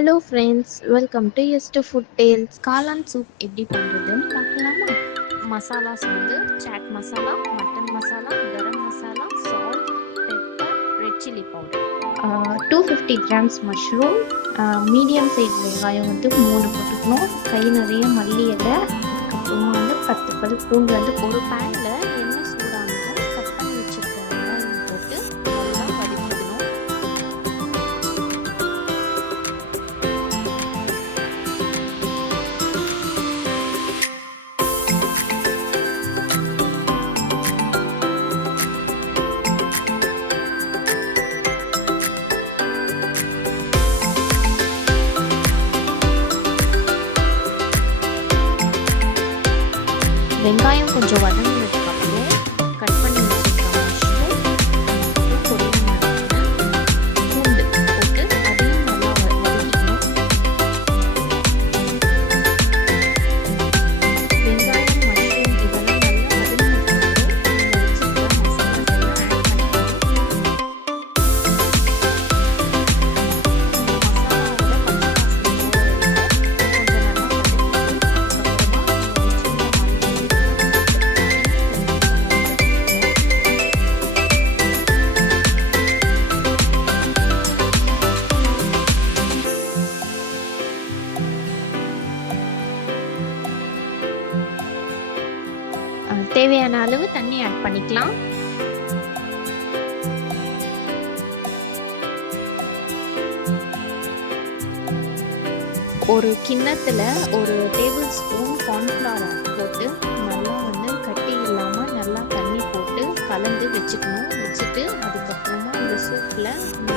Hello friends, welcome to S to food tales. காளான் soup எப்படி பண்ணுறதுன்னு பார்க்கலாமா? மசாலாஸ் வந்து chaat masala, mutton masala, garam masala, salt, pepper, red chilli powder, 250 grams mushroom, medium size வெங்காயம் வந்து 3 போட்டுக்கணும், கை நிறைய மல்லி இலை, அதுக்கப்புறமா வந்து 10 பல் பூண்டு வந்து ஒரு பேனில் எண்ணெய் சூடானதும் கட் பண்ணி வச்சுருக்க வெங்காயம் போட்டு நல்லா வதக்கிக்கணும். வெங்காயம் கொஞ்சம் வதங்கினதுக்கப்புறம் கட் பண்ணி வச்சுருக்க மஷ்ரூம், பொரியல் பூண்டு போட்டு அதையும் நல்லா வதக்கிக்கணும். வெங்காயம், மஷ்ரூம் இதெல்லாம் நல்லா வதங்கினதுக்கப்புறம் நம்ம வச்சுருக்க மசாலாஸ் எல்லாம் ஆட் பண்ணிக்கணும். மசாலாவோட பச்சை வாசனை போகிற வரைக்கும் கொஞ்சம் நல்லா வதக்கிட்டு அதுக்கப்புறமா நம்ம வச்சுருக்க தேவையான அளவு தண்ணி ஆட் பண்ணிக்கலாம். ஒரு கிண்ணத்துல ஒரு டேபிள் ஸ்பூன் கார்ன்ஃப்ளவர் போட்டு நல்லா வந்து கட்டி இல்லாமல் நல்லா தண்ணி போட்டு கலந்து வச்சுக்கணும். வச்சுட்டு அதுக்கப்புறமா இந்த சூப்பில் இந்த